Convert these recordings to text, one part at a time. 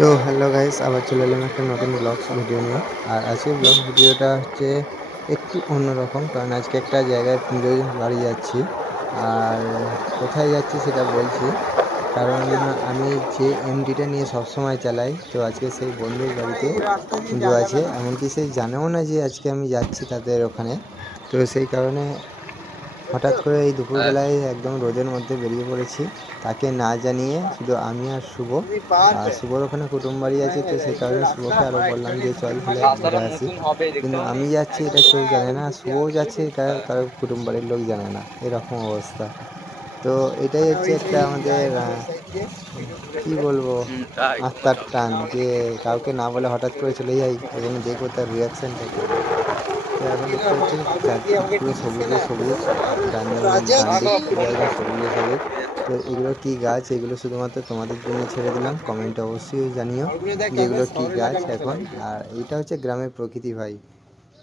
তো hello guys, আবার চলে এলাম একটা নতুন ব্লগস ভিডিও নিয়ে। আর আজকের ব্লগ ভিডিওটা হচ্ছে একটু অন্যরকম, কারণ আজকে একটা জায়গায় পুজোর বাড়ি যাচ্ছি। আর কোথায় যাচ্ছি সেটা বলছি, কারণ আমি যে এমডিটা নিয়ে সবসময় চালাই, তো আজকে সেই বন্ধুর বাড়িতে পুজো আছে। এমনকি সেই জানেও না যে আজকে আমি যাচ্ছি তাদের ওখানে। তো সেই কারণে হঠাৎ করে এই দুপুরবেলায় একদম রোদের মধ্যে বেরিয়ে পড়েছি, তাকে না জানিয়ে। শুধু আমি আর শুভ, আর শুভর ওখানে কুটুম বাড়ি আছে, তো সেই কারণে শুভকে আরও বললাম যে চল তাহলে ঘুরে আসি। কিন্তু আমি যাচ্ছি এটা কেউ জানে না, শুভও যাচ্ছে এটা কারো কুটুম বাড়ির লোক জানে না, এরকম অবস্থা। তো এটাই হচ্ছে একটা আমাদের কি বলবো, আত্মার টান, যে কাউকে না বলে হঠাৎ করে চলে যাই এবং দেখবো তার রিয়াকশানটা কি। তো এখন দেখতে পাচ্ছি চারদিক পুরো সবুজে সবুজ, ডান দিক পুরো একদম সবুজে সবুজ। তো এগুলো কি গাছ, এগুলো শুধুমাত্র তোমাদের জন্য ছেড়ে দিলাম, কমেন্টে অবশ্যই জানিও যে এগুলো কী গাছ এখন। আর এইটা হচ্ছে গ্রামের প্রকৃতি ভাই,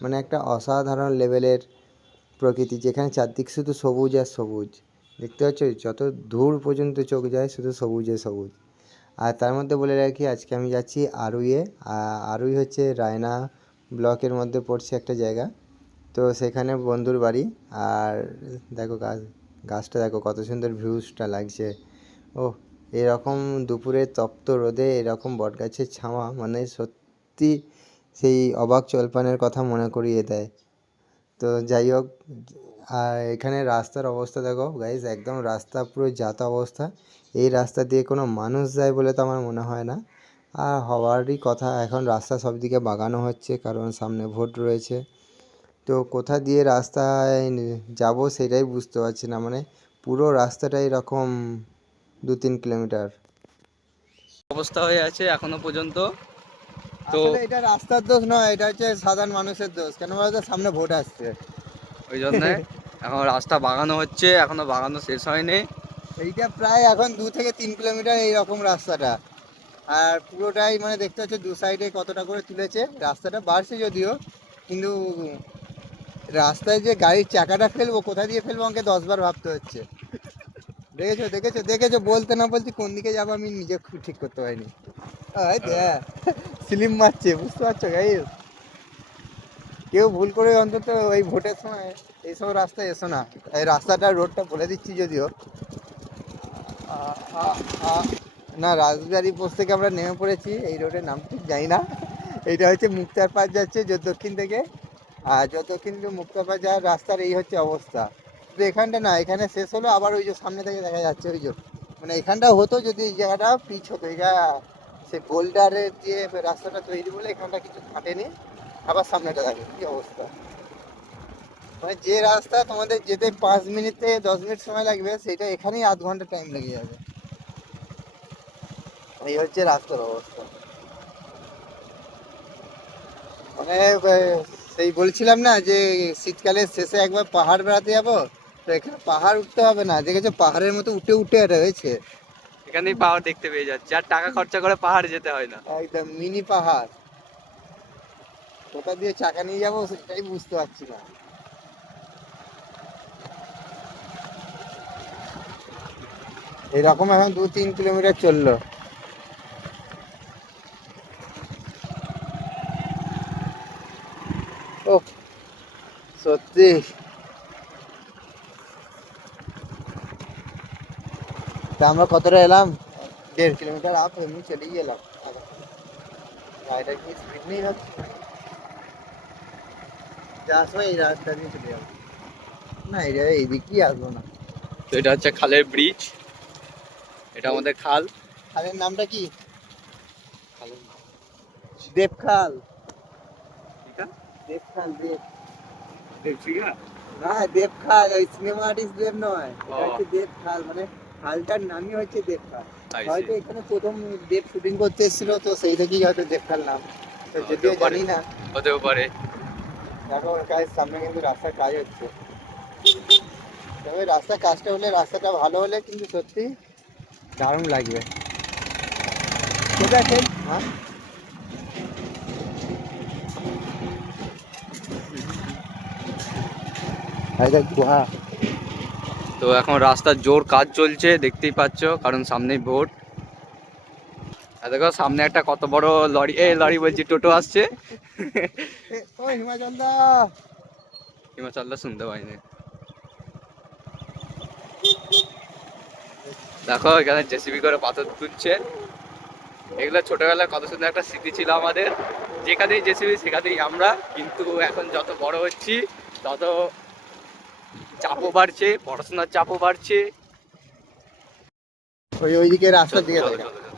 মানে একটা অসাধারণ লেভেলের প্রকৃতি, যেখানে চারদিক শুধু সবুজ আর সবুজ। দেখতে পাচ্ছ যত দূর পর্যন্ত চোখ যায় শুধু সবুজে সবুজ। আর তার মধ্যে বলে রাখি আজকে আমি যাচ্ছি আরুইয়ে। আরুই হচ্ছে রায়না ব্লকের মধ্যে পড়ছে একটা জায়গা। তো সেখানে বন্ধুর বাড়ি। আর দেখো গাছটা দেখো কত সুন্দর ভিউজটা লাগছে। ও, এরকম দুপুরে তপ্ত রোদে এরকম বটগাছের ছাওয়া মানে সত্যি সেই অবাক চলপানের কথা মনে করিয়ে দেয়। তো যাই হোক, আর এখানে রাস্তার অবস্থা দেখো গাইজ, একদম রাস্তা পুরো যাতা অবস্থা। এই রাস্তা দিয়ে কোনো মানুষ যায় বলে তো আমার মনে হয় না। আর হওয়ারই কথা, এখন রাস্তা সব দিকে বাগানো হচ্ছে কারণ সামনে ভোট রয়েছে। তো কোথা দিয়ে রাস্তায় যাব সেটাই বুঝতে পারছি না, মানে পুরো রাস্তাটা এরকম 2-3 কিলোমিটার অবস্থা হয়ে আছে এখনো পর্যন্ত। তো আসলে এটা রাস্তার দোষ নয়, এটা হচ্ছে সাধারণ মানুষের দোষ। কেন বলতো, সামনে ভোট আসছে। ওই জন্যে এখন রাস্তা বাগানো হচ্ছে, এখনো বাগানো শেষ হয়নি। এইটা প্রায় এখন 2 থেকে 3 কিলোমিটার এইরকম রাস্তাটা। আর পুরোটাই মানে দেখতে হচ্ছে দু সাইডে কতটা করে তুলেছে, রাস্তাটা বাড়ছে যদিও, কিন্তু রাস্তায় যে গাড়ির চাকাটা ফেলবো কোথা দিয়ে ফেলবো আমাকে 10 বার ভাবতে হচ্ছে। দেখেছো দেখেছো দেখেছো, বলতে না বলছি কোন দিকে যাবো আমি নিজে ঠিক করতে পারিনি। স্লিম মারছে, বুঝতে পারছো গাইস? কেউ ভুল করে অন্তত ওই ভোটের সময় এইসব রাস্তায় এসো না। এই রাস্তাটা রোডটা বলে দিচ্ছি যদিও, না রাজবাড়ি পোস্ট থেকে আমরা নেমে পড়েছি, এই রোডের নাম ঠিক জানি না। এইটা হচ্ছে মুক্তার পাড় যাচ্ছে দক্ষিণ থেকে। আর দক্ষিণ মুক্তার যাওয়ার রাস্তার এই হচ্ছে অবস্থা। তো এখানটা না, এখানে শেষ হলো আবার ওই যে সামনে থেকে দেখা যাচ্ছে ওই যে, মানে এখানটা হতো যদি এই জায়গাটা পিচ হতো, এটা সে বোল্ডারের দিয়ে রাস্তাটা তৈরি বলে এখানটা কিছু কাটেনি। আবার সামনেটা দেখো কি অবস্থা, মানে যে রাস্তা তোমাদের যেতে 5 মিনিট থেকে 10 মিনিট সময় লাগবে, সেটা এখানেই আধ ঘন্টা টাইম লেগে যাবে। এই হচ্ছে রাস্তার অবস্থা। মানে সেই বলছিলাম না যে শীতকালের শেষে একবার পাহাড় বেড়াতে যাবো, তো এখানে পাহাড় উঠতে হবে না, দেখেছো পাহাড়ের মতো উঠে উঠে এটা হয়েছে। এখানেই পাহাড় দেখতে পেয়ে যাচ্ছে, আর টাকা খরচা করে পাহাড়ে যেতে হয় না। একদম মিনি পাহাড়। কোথা দিয়ে চাকা নিয়ে যাবো সেটাই বুঝতে পারছি না। এরকম এখন 2-3 কিলোমিটার চললো। ও সত্যি, তা আমরা কতটা এলাম? 1.5 কিলোমিটার আপ এমনি চলেই গেলাম। গাড়িটা কি স্পিড নেই হচ্ছে, যাওয়ার সময় এই রাস্তা দিয়ে চলে যাবো। না এটা এইদিকেই আসবো না। তো এটা হচ্ছে খালের ব্রিজ, এটা আমাদের খাল। খালের নামটা কি? দেবখাল। দেবখাল দেব, না দেবখাল, ওই সিনেমা আর্টিস্ট দেব নয়, এটা হচ্ছে দেবখাল, মানে খালটার নামই হচ্ছে দেবখাল। হয়তো এখানে প্রথম দেব শুটিং করতে এসেছিল, তো সেই থেকেই হয়তো দেবখাল নাম, তো যদিও জানি না। হতেও পারে। দেখো কাজ সামনে কিন্তু রাস্তার কাজ হচ্ছে, তবে রাস্তার কাজটা হলে, রাস্তাটা ভালো হলে কিন্তু সত্যি দারুণ লাগবে। ঠিক আছে, হ্যাঁ গুহা। তো এখন রাস্তার জোর কাজ চলছে, দেখতেই পাচ্ছ, কারণ সামনেই ভোট। আর দেখো সামনে একটা কত বড় লরি, লরি বলছি, টোটো আসছে। ও হিমাচল দা, হিমাচলটা শুনতে পাইনি। দেখো এখানে জেসিবি করে পাথর তুলছে। এগুলো ছোটবেলায় কত সুন্দর একটা স্মৃতি ছিল আমাদের, যেখানেই জেসিবি সেখানেই আমরা। কিন্তু এখন যত বড় হচ্ছি তত চাপও বাড়ছে, পড়াশোনার চাপও বাড়ছে। ওইদিকে রাস্তা চলো দিয়ে চলো চলো চলো।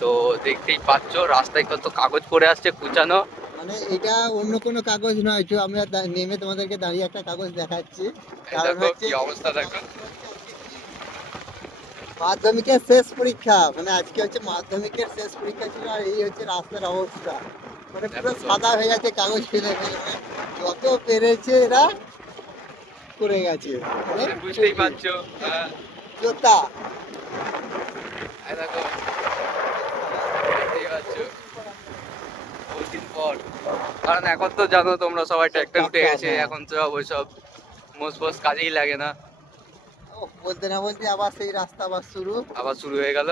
তো দেখতেই পাচ্ছ রাস্তায় কত কাগজ পড়ে আসছে কুচানো। মানে এটা অন্য কোনো কাগজ নয়, তো আমরা নেমে তোমাদেরকে দাঁড়িয়ে একটা কাগজ দেখাচ্ছি। এই কারণ দেখো হচ্ছে কি অবস্থা দেখো। মাধ্যমিকের শেষ পরীক্ষা, মানে আজকে হচ্ছে মাধ্যমিকের শেষ পরীক্ষা ছিল, আর এই হচ্ছে রাস্তার অবস্থা। মানে পুরো দেখো তো। সাদা হয়ে গেছে কাগজ ফেলে ফেলে, মানে যত পেরেছে এরা করে গেছে। মানে বুঝতেই পারছো। হ্যাঁ, জোতা। এই দেখো দেখতেই পাচ্ছো বহুদিন পর। কারণ এখন তো জানো তোমরা সবাই ট্র্যাক্টর উঠে গেছে, এখন তো ওইসব মোস ফোস কাজেই লাগে না। বলতে না বলতে আবার সেই রাস্তা আবার শুরু। আবার শুরু হয়ে গেল।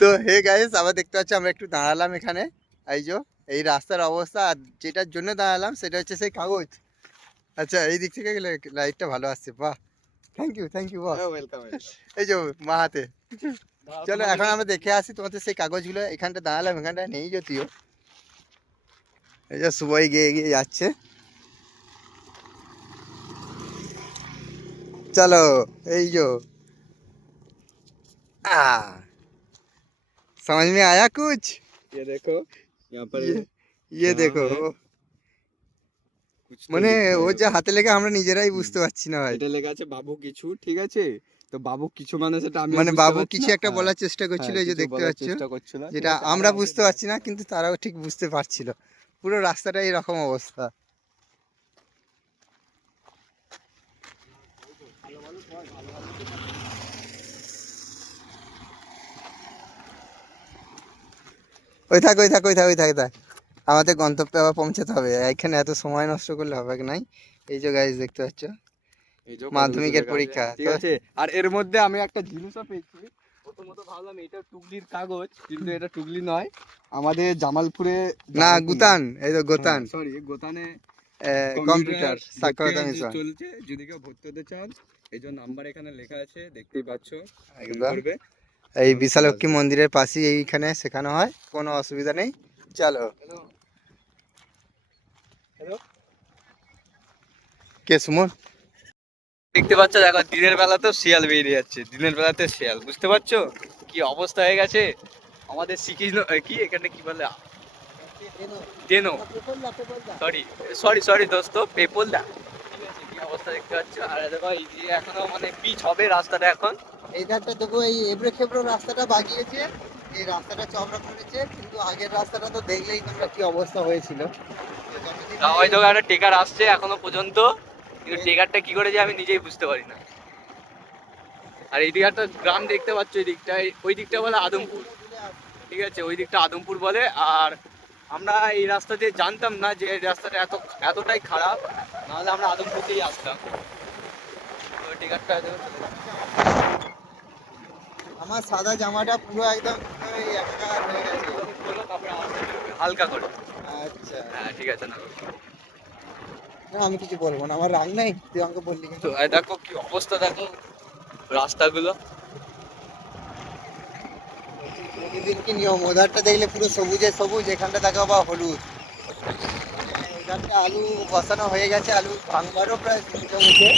তো হে গাইস, আবার দেখতে পাচ্ছি আমরা একটু দাঁড়ালাম এখানে। এই যে এই রাস্তার অবস্থা, আর যেটার জন্য দাঁড়ালাম সেটা হচ্ছে সেই কাগজ। আচ্ছা, এই দিক থেকে গেলে লাইটটা ভালো আসছে, বাহ, থ্যাংক ইউ বস। ওয়েলকাম। এই যে মা হাতে। চলো এখন আমরা দেখে আসি তোমাদের সেই কাগজগুলো। এখানটা দাঁড়ালাম, এখানটা নেই যদিও। এই যে সবাই এগিয়ে এগিয়ে যাচ্ছে। চলো, এই जो आ समझ में आया कुछ? ये देखो यहाँ पर ये क्या देखো, है? कुछ तो মানে लिखा ও है। যে হাতে লেখা আমরা নিজেরাই বুঝতে পারছি না ভাই। এটা লেখা আছে বাবু কিছু, ঠিক আছে? তো বাবু কিছু মানে সেটা আমি মানে বুঝতে বাবু পারছি কিছু না। একটা হ্যাঁ, বলার চেষ্টা করছিল, হ্যাঁ, এই যে কিছু দেখতে বলার পাচ্ছ, চেষ্টা করছিল, ঠিক যেটা আছে? আমরা আর বুঝতে পারছি না কিন্তু তারাও ঠিক বুঝতে পারছিল। পুরো রাস্তাটা এরকম অবস্থা। ওই থাক। আমাদের গন্তব্যে আবার পৌঁছাতে হবে, এখানে এত সময় নষ্ট করলে হবে নাই। এই যে গাইস দেখতে পাচ্ছ এই যে কত কিছু মাধ্যমিকের লেখা আছে, পরীক্ষা ঠিক তো। আছে? আর এর মধ্যে আমি একটা জিনিসও পেয়েছি। প্রথমত ভাবলাম এটা টুকলির কাগজ, কিন্তু এটা টুকলি নয়। আমাদের জামালপুরে, না, জামালপুর না, গুতান, এই তো গোতান সরি গোতানে কম্পিউটার ভর্তি সাক্ষরতা মিশন। চলছে। যদি কেউ ভর্তি হতে চান, এই জন্য নাম্বার এখানে লেখা আছে, দেখতেই পাচ্ছ। ফোন একদম করবে, এই তাহলে চলে বিশালক্ষী আসবে। মন্দিরের পাশেই এইখানে শেখানো হয়, কোনো অসুবিধা নেই। চলো, হ্যালো। কে সুমন? দেখতে পাচ্ছ দেখো, দিনের বেলাতেও শিয়াল বেরিয়ে যাচ্ছে, দিনের বেলাতে শিয়াল, বুঝতে পারছো কি অবস্থা হয়ে গেছে আমাদের সিকিজ। কি এখানে কি বলে, ডেনো, সরি সরি সরি দোস্ত, পেপল দা। ঠিক আছে, কি অবস্থা দেখতে পাচ্ছ। আর দেখো এই যে এখনো মানে পিচ হবে রাস্তাটা এখন। এই ধারটা দেখো, এই এবড়ো খেবড়ো রাস্তাটা বাগিয়েছে, এই রাস্তাটা চওড়া করেছে, কিন্তু আগের রাস্তাটা তো দেখলেই তোমরা কি অবস্থা হয়েছিল। তো যতদিন তা না হয়তো একটা টেকার আসছে এখনো পর্যন্ত, কিন্তু টেকারটা কি করে যায় আমি নিজেই বুঝতে পারি না। আর এই দিকে একটা গ্রাম দেখতে পাচ্ছ, এই দিকটায়, ওই দিকটা বলে আদমপুর, ঠিক আছে? ওই দিকটা আদমপুর বলে। আর আমরা এই রাস্তা দিয়ে জানতাম না যে এই রাস্তাটা এতটাই খারাপ, নাহলে আমরা আদমপুর দিয়েই আসতাম। তো টিকারটা আমার সাদা জামাটা পুরো একদম এই একাকার হয়ে গেছে। হালকা করে। আচ্ছা, হ্যাঁ ঠিক আছে না। না আমি কিছু বলবো না, আমার রাগ নাই, তুই আমাকে বললি কেন? তো এই দেখো কি অবস্থা, দেখো রাস্তাগুলো। প্রতিদিন কি নিয়ম, ওধারটা দেখলে পুরো সবুজে সবুজ, এখানটা দেখো বা হলুদ। এখানটা আলু বসানো হয়ে গেছে, আলু ভাঙবারও প্রায় শুরু হয়েছে।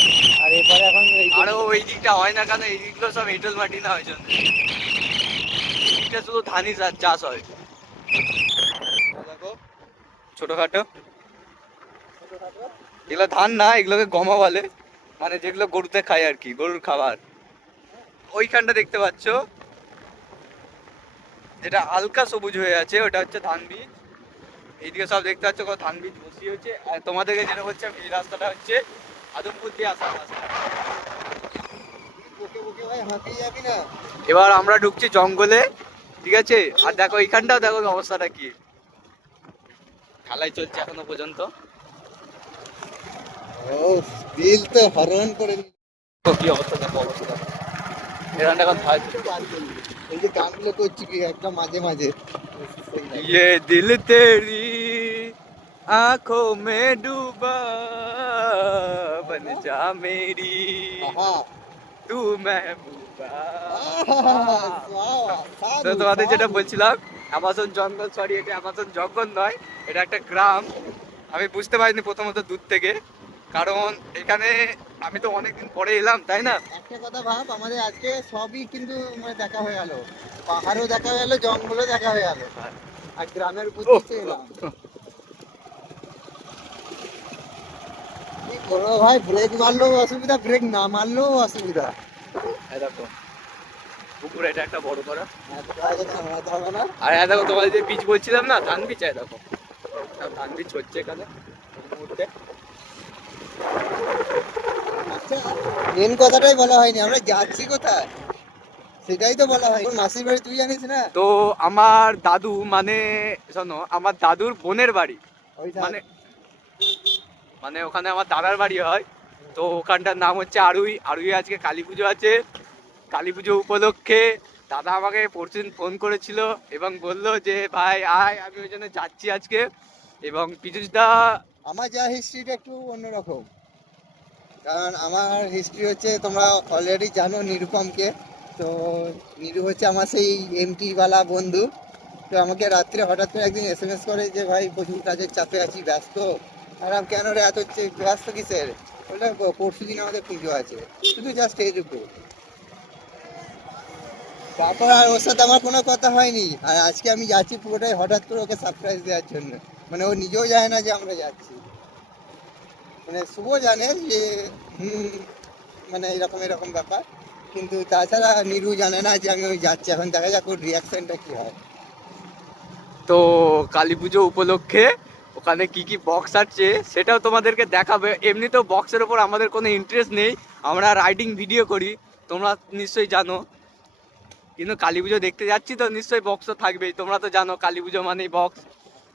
আর এরপরে এখন আরো ওই দিকটা হয় না কেন, এই দিকগুলো সব এঁটেল মাটি না, ওই জন্য এই দিকটা শুধু ধানই চাষ হয়। দেখো ছোটখাটো, এগুলো ধান না, এগুলোকে গমা বলে, মানে যেগুলো গরুতে খায় আর কি, গরুর খাবার। ওইখানটা দেখতে পাচ্ছ যেটা হালকা সবুজ হয়ে আছে, ওটা হচ্ছে ধান বীজ। এইদিকে সব দেখতে পাচ্ছ কত ধান বীজ বসিয়ে হচ্ছে। আর তোমাদেরকে যেটা হচ্ছে, এই রাস্তাটা হচ্ছে আদমপুর দিয়ে আসার রাস্তা। বকে বকে ভাই হাঁপিয়ে যাবি না। এবার আমরা ঢুকছি জঙ্গলে, ঠিক আছে? আর দেখো এইখানটাও দেখো অবস্থাটা কি, ঢালাই চলছে এখনো পর্যন্ত। ও, দিল তো হরণ করে দিল। কি অবস্থা দেখো, অবস্থা এখানটা এখন ঢালাই চলছে। এই যে গানগুলো করছি কি একটা মাঝে মাঝে ये दिल तेरी आंखों में डूबा बन जा मेरी तू महबूबा। তো তোমাদের যেটা বলছিলাম অ্যামাজন জঙ্গল, সরি এটা অ্যামাজন জঙ্গল নয়, এটা একটা গ্রাম। আমি বুঝতে পারিনি প্রথমত দূর থেকে, কারণ এখানে আমি তো অনেকদিন পরে এলাম, তাই না? একটা কথা ভাব, আমাদের আজকে সবই কিন্তু মানে দেখা হয়ে গেল, পাহাড়ও দেখা হয়ে গেল, জঙ্গলও দেখা হয়ে গেল, আর গ্রামের উপর দিয়ে এলাম। কি করবো ভাই, ব্রেক মারলেও অসুবিধা, ব্রেক না মারলেও অসুবিধা। এই দেখো পুকুর, এটা একটা বড় করা। না আর এই দেখো তোমাদের যে বীজ বলছিলাম না, ধান বীজ, এই দেখো ধান বীজ হচ্ছে এখানে মুহূর্তে। আচ্ছা, মেন কথাটাই বলা হয়নি, আমরা যাচ্ছি কোথায় সেটাই তো বলা হয়। মাসির বাড়ি তুই জানিস না? তো আমার দাদু, মানে শোনো, আমার দাদুর বোনের বাড়ি, মানে মানে ওখানে আমার দাদার বাড়ি হয়। তো ওখানটার নাম হচ্ছে আড়ুই। আড়ুই আজকে কালী পুজো আছে, কালী পুজো উপলক্ষে দাদা আমাকে পরশুদিন ফোন করেছিল এবং বললো যে ভাই আয়, আমি ওই জন্য যাচ্ছি আজকে। এবং পীযুষদা, আমার যা হিস্ট্রিটা একটু অন্যরকম, কারণ আমার হিস্ট্রি হচ্ছে, তোমরা অলরেডি জানো নিরুপমকে। তো নিরু হচ্ছে আমার সেই এমটিওয়ালা বন্ধু। তো আমাকে রাত্রে হঠাৎ করে একদিন এসএমএস করে যে ভাই প্রচুর কাজের চাপে আছি, ব্যস্ত। আর আমি কেন রে এত হচ্ছে ব্যস্ত কিসের? বললাম পরশু দিন আমাদের পুজো আছে, শুধু জাস্ট এইটুকু। তারপর আর ওর সাথে আমার কোনো কথা হয়নি, আর আজকে আমি যাচ্ছি পুরোটাই হঠাৎ করে ওকে সারপ্রাইজ দেওয়ার জন্য। মানে ও নিজেও জানে না যে আমরা যাচ্ছি, মানে শুভ জানে যে মানে এরকম এরকম ব্যাপার, কিন্তু তাছাড়া নিরু জানে না যে আমি ওই যাচ্ছি। এখন দেখা যাক ওর রিয়াকশনটা কি হয়। তো কালী পুজো উপলক্ষে ওখানে কি কি বক্স আছে সেটাও তোমাদেরকে দেখাবে। এমনিতেও বক্সের ওপর আমাদের কোনো ইন্টারেস্ট নেই, আমরা রাইডিং ভিডিও করি, তোমরা নিশ্চয়ই জানো। কিন্তু কালী পুজো দেখতে যাচ্ছি তো নিশ্চয়ই বক্স তো থাকবেই, তোমরা তো জানো কালী পুজো মানেই বক্স।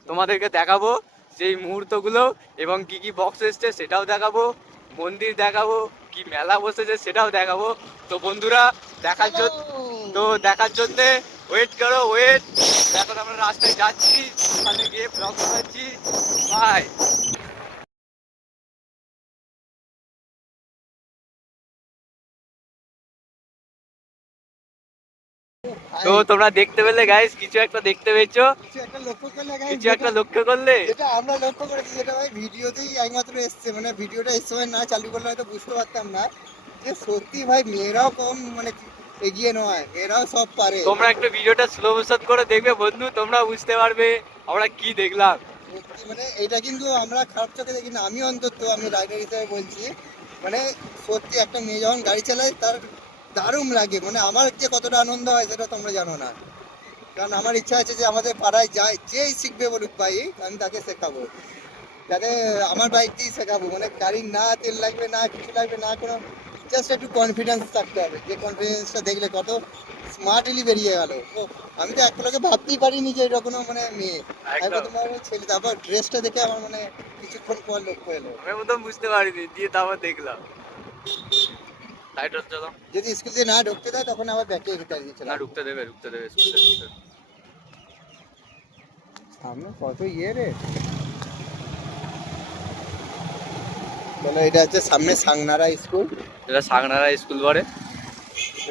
তোমাদেরকে দেখাবো সেই মুহূর্তগুলো, এবং কি কি বক্স এসছে সেটাও দেখাবো, মন্দির দেখাবো, কি মেলা বসেছে সেটাও দেখাবো। তো বন্ধুরা দেখার জন্যে ওয়েট করো, ওয়েট। এখন আমরা রাস্তায় যাচ্ছি, ওখানে গিয়ে ব্লগ বানাচ্ছি। বাই। তো তোমরা দেখতে পেলে গাইস, কিছু একটা দেখতে পেয়েছো, কিছু একটা লক্ষ্য করলে? যেটা আমরা লক্ষ্য করেছি, যেটা ভাই ভিডিওতেই একমাত্র এসছে, মানে ভিডিওটা এই সময় না চালু করলে হয়তো বুঝতে পারতাম না যে সত্যি ভাই মেয়েরাও কম মানে এগিয়ে নয়, মেয়েরাও সব পারে। তোমরা একটু ভিডিওটা স্লো মোশন করে দেখবে বন্ধু, তোমরা বুঝতে পারবে আমরা কি দেখলাম। সত্যি মানে এটা কিন্তু আমরা খারাপ চোখে দেখি না, আমি অন্তত, আমি রাইডার হিসেবে বলছি, মানে সত্যি একটা মেয়ে যখন গাড়ি চালায় তার দারুণ লাগে। মানে আমার যে কতটা আনন্দ হয় সেটা তোমরা জানো না, কারণ আমার ইচ্ছা আছে যে আমাদের পাড়ায় যায় যেই শিখবে বলুক বাইক, আমি তাকে শেখাবো, যাতে আমার বাইক দিয়েই শেখাবো। মানে গাড়ির না তেল লাগবে, না কিছু লাগবে, না কোনো, জাস্ট একটু কনফিডেন্স থাকতে হবে। যে কনফিডেন্সটা দেখলে কত স্মার্টলি বেরিয়ে গেল। আমি তো এক লোকে ভাবতেই পারিনি যে এরকম মানে মেয়ে, তোমার ছেলে। তারপর ড্রেসটা দেখে আমার মানে কিছুক্ষণ পর লক্ষ্য এলো, আমি প্রথম বুঝতে পারিনি, দিয়ে তারপর দেখলাম। যদি স্কুল দিয়ে না ঢুকতে দেয় তখন আবার ব্যাকে না, ঢুকতে দেবে, ঢুকতে দেবে। সামনে কত ইয়ে রে। বলো, এটা হচ্ছে সামনে সাংনারা স্কুল। এটা সাংনারা স্কুল পড়ে।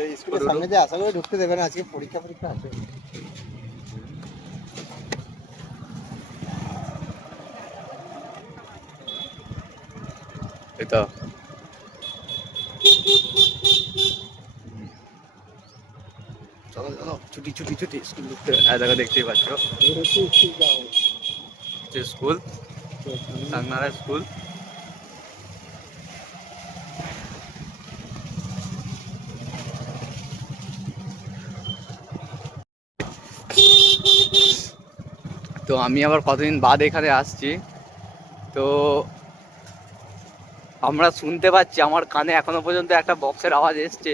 এই স্কুলের সামনে যে আশা করে ঢুকতে দেবে না, আজকে পরীক্ষা আছে। এটা চলো চলো, ছুটি ছুটি ছুটি, স্কুল ঢুকতে। জায়গা দেখতেই পাচ্ছ, স্কুল, সাংনারা স্কুল। তো আমি আবার কতদিন বাদ এখানে আসছি, তো আমরা শুনতে পাচ্ছি, আমার কানে এখনো পর্যন্ত একটা বক্সের আওয়াজ এসছে।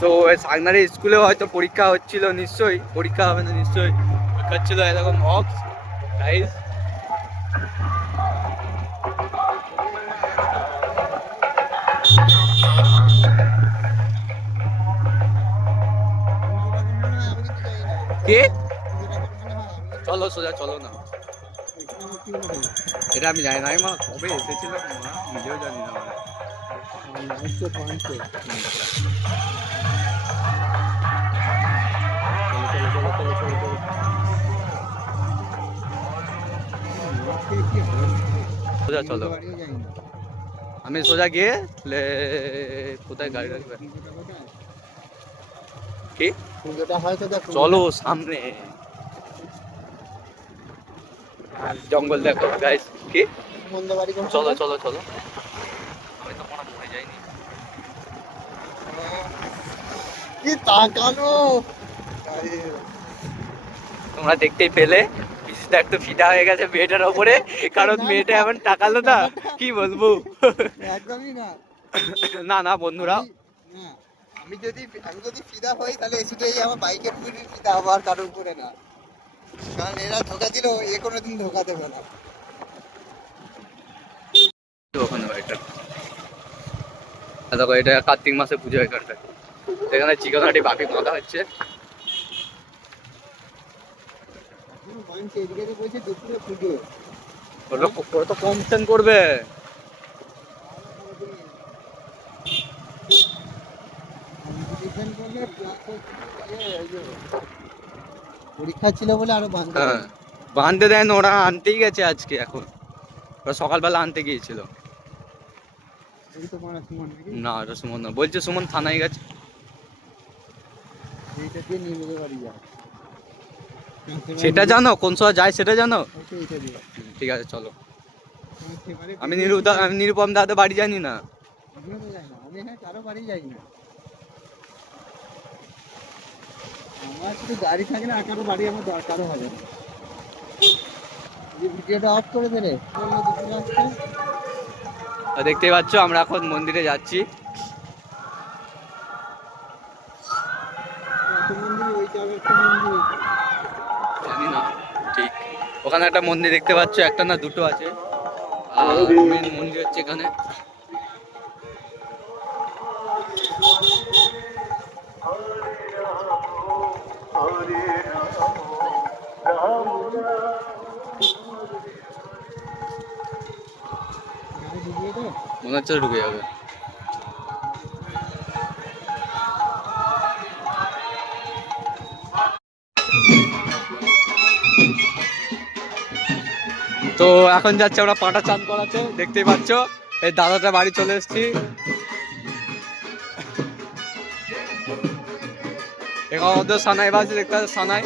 তো সাংনারি স্কুলে হয়তো পরীক্ষা হচ্ছিল, নিশ্চয়ই পরীক্ষা হবে না, নিশ্চয়ই পরীক্ষা হচ্ছিল। এরকম বক্স গাইস, কি চলো সোজা চলো না, এটা আমি জানি না, আমি মা কবে এসেছিলাম মা নিজেও জানি না মানে। সোজা চলো, আমি সোজা গিয়ে কোথায় গাড়ি রাখবে কি চলো সামনে জঙ্গল দেখো গাইস কি চলো চলো চলো, আমি তো মনে পড়ে যাইনি। কি তাকানো, তোমরা দেখতেই পেলে পিসিটা একটু ফিদা হয়ে গেছে মেয়েটার ওপরে, কারণ মেয়েটা এখন তাকালো না, কি বলবো। একদমই না। না না বন্ধুরা, না, আমি যদি ফিদা হই তাহলে সেটাই আমার বাইকের উপরে ফিদা হবো, আর কারোর উপরে না। কারণ এরা ধোকা দিল, এ কোনোদিন ধোকা দেবে না। ওখানে এটা দেখো, এটা কার্তিক মাসে পুজো এখানটা, এখানে চিকেন হাটি বাপি বাঁধা হচ্ছে। এদিকে তো বলছে দুপুরে পুজো, ওরা তো কমপ্লেন করবে। পরীক্ষা ছিল বলে আরো বাঁধতে হ্যাঁ বাঁধতে দেয় না, ওরা আনতেই গেছে আজকে, এখন ওরা সকালবেলা আনতে গিয়েছিল। না ওটা সুমন না, বলছে সুমন থানায় গেছে। সেটা জানো কোন সময় যায় সেটা জানো? ঠিক আছে চলো, আমি নিরুপম দাদা বাড়ি জানি না। আমি কারো বাড়ি যাই না, আমার শুধু গাড়ি থাকে না, আর কারো বাড়ি আমার দরকারও হবে না। ভিডিওটা অফ করে দেবে। দেখতেই পাচ্ছ আমরা এখন মন্দিরে যাচ্ছি। জানি না ঠিক, ওখানে একটা মন্দির দেখতে পাচ্ছ, একটা না দুটো আছে, আর মেন মন্দির হচ্ছে এখানে। মনে হচ্ছে ঢুকে যাবে। তো এখন যাচ্ছে আমরা পাটা চান করাতে, দেখতেই পাচ্ছ এই দাদাটা বাড়ি চলে এসেছি। এখন ওদের সানাই বাজে, দেখতে পাচ্ছ সানাই।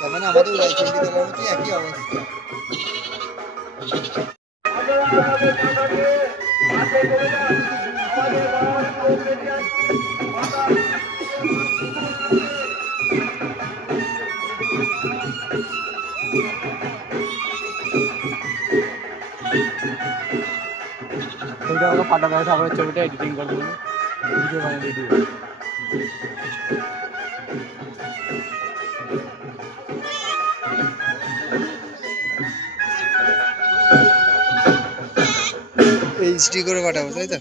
তার মানে আমাদের চণ্ডীতলার মধ্যে একই অবস্থা। ওইটা ওকে পাঠাতে হবে, তারপরে ছবিটা এডিটিং করে দেবো, ভিডিও বানিয়ে দিয়ে দেবো। এইচডি করে পাঠাবো, তাই তো।